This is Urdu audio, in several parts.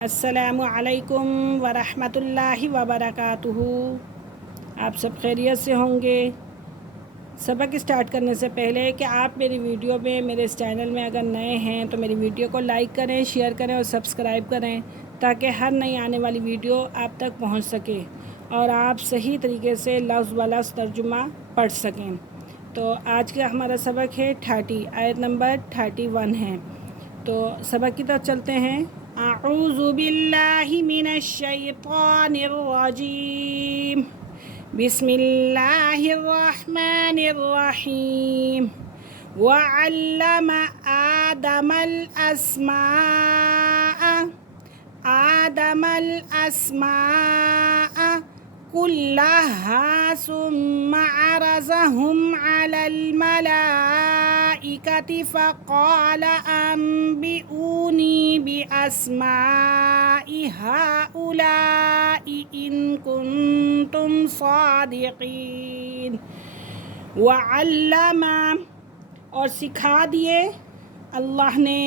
السلام علیکم ورحمۃ اللہ وبرکاتہ۔ آپ سب خیریت سے ہوں گے۔ سبق اسٹارٹ کرنے سے پہلے کہ آپ میری ویڈیو میں میرے اس چینل میں اگر نئے ہیں تو میری ویڈیو کو لائک کریں، شیئر کریں اور سبسکرائب کریں تاکہ ہر نئی آنے والی ویڈیو آپ تک پہنچ سکے اور آپ صحیح طریقے سے لفظ بلفظ ترجمہ پڑھ سکیں۔ تو آج کا ہمارا سبق ہے 30، آیت نمبر 31 ہے۔ تو سبق کی طرف چلتے ہیں۔ اعوذ باللہ من الشیطان الرجیم، بسم اللہ الرحمن الرحیم۔ وعلم آدم الأسماء كلها ثم عرضهم على الملائكة فقال أنبئوني بأسماء هؤلاء إن كنتم صادقين۔ وعلم، اور سکھا دیے اللہ نے،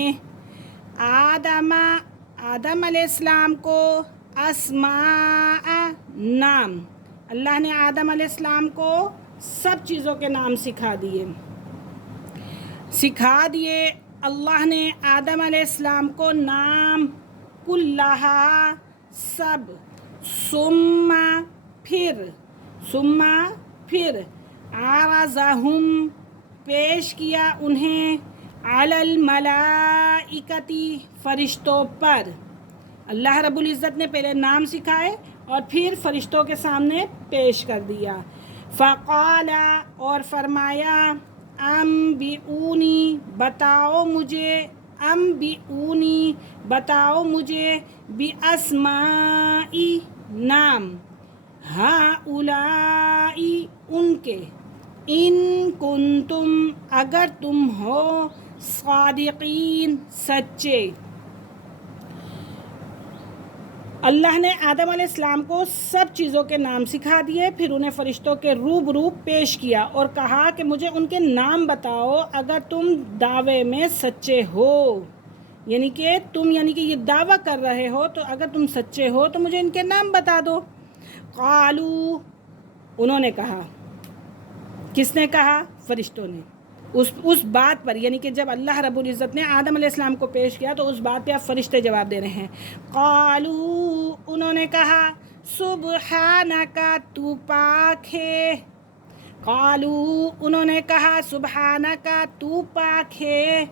آدم علیہ السلام کو، اسماء نام، اللہ نے آدم علیہ السلام کو سب چیزوں کے نام سکھا دیے اللہ نے آدم علیہ السلام کو نام، کلہا سب، ثم پھر عرضہم پیش کیا انہیں، علی الملائکتی فرشتوں پر۔ اللہ رب العزت نے پہلے نام سکھائے اور پھر فرشتوں کے سامنے پیش کر دیا۔ فقال، اور فرمایا، انبئونی بتاؤ مجھے باسماء نام، ہؤلاء ان کے، ان کنتم اگر تم ہو، صادقین سچے۔ اللہ نے آدم علیہ السلام کو سب چیزوں کے نام سکھا دیے، پھر انہیں فرشتوں کے روبرو پیش کیا اور کہا کہ مجھے ان کے نام بتاؤ اگر تم دعوے میں سچے ہو، یعنی کہ یہ دعویٰ کر رہے ہو تو اگر تم سچے ہو تو مجھے ان کے نام بتا دو۔ قالو، انہوں نے کہا، کس نے کہا؟ فرشتوں نے، اس بات پر، یعنی کہ جب اللہ رب العزت نے آدم علیہ السلام کو پیش کیا تو اس بات پہ اب فرشتے جواب دے رہے ہیں۔ قالو، انہوں نے کہا، سبحانک، تو پاک ہے، قالو، انہوں نے کہا، سبحانک، تو پاک ہے،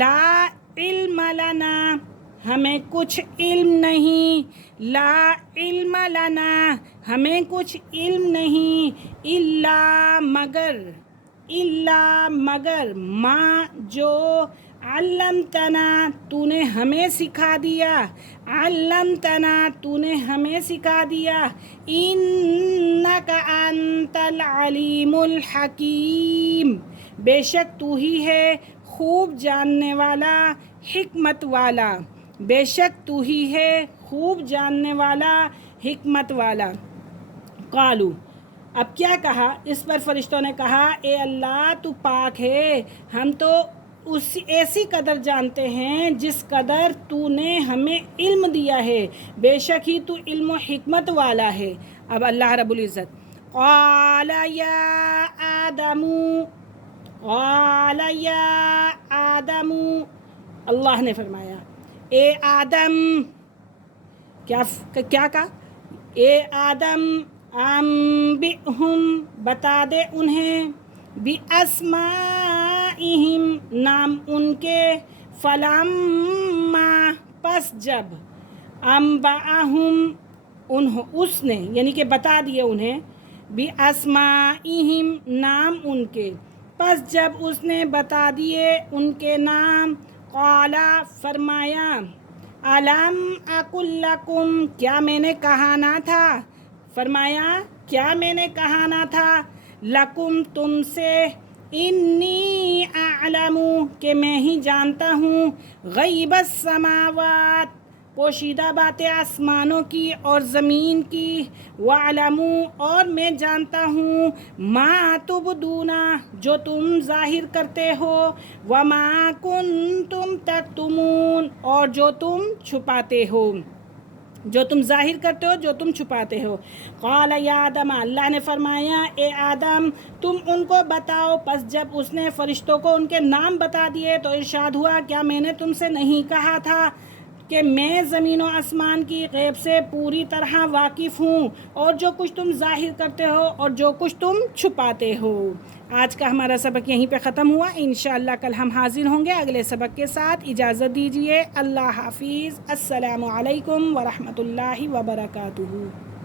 لا علم لنا، ہمیں کچھ علم نہیں، لا علم لنا، ہمیں کچھ علم نہیں، الا مگر ما جو، علمتنا، تو نے ہمیں سکھا دیا، انک انت العلیم الحکیم، بے شک تو ہی ہے خوب جاننے والا، حکمت والا۔ قالو، اب کیا کہا؟ اس پر فرشتوں نے کہا، اے اللہ تو پاک ہے، ہم تو ایسی قدر جانتے ہیں جس قدر تو نے ہمیں علم دیا ہے، بے شک ہی تو علم و حکمت والا ہے۔ اب اللہ رب العزت، قال یا آدم، اللہ نے فرمایا، اے آدم، کیا کہا؟ اے آدم، انبئہم، بتا دے انہیں، باسمائہم، نام ان کے، فلما، پس جب، انبأہم، اس نے، یعنی کہ بتا دیے انہیں، باسمائہم، نام ان کے، پس جب اس نے بتا دیے ان کے نام، قالا، فرمایا، الم اقل لکم، کیا میں نے کہا نہ تھا، فرمایا کیا میں نے کہا نہ تھا، لکم، تم سے، انی اعلم، کہ میں ہی جانتا ہوں، غیب السماوات، پوشیدہ باتیں آسمانوں کی اور زمین کی، وَعْلَمُ، اور میں جانتا ہوں، مَا تُبْدُونَ، جو تم ظاہر کرتے ہو، وَمَا كُنْتُمْ تَكْتُمُونَ، اور جو تم چھپاتے ہو۔ جو تم ظاہر کرتے ہو، جو تم چھپاتے ہو۔ قال یا آدم، اللہ نے فرمایا اے آدم تم ان کو بتاؤ۔ پس جب اس نے فرشتوں کو ان کے نام بتا دیے تو ارشاد ہوا کیا میں نے تم سے نہیں کہا تھا کہ میں زمین و آسمان کی غیب سے پوری طرح واقف ہوں، اور جو کچھ تم ظاہر کرتے ہو اور جو کچھ تم چھپاتے ہو۔ آج کا ہمارا سبق یہیں پہ ختم ہوا، انشاءاللہ کل ہم حاضر ہوں گے اگلے سبق کے ساتھ۔ اجازت دیجیے، اللہ حافظ، السلام علیکم ورحمۃ اللہ وبرکاتہ۔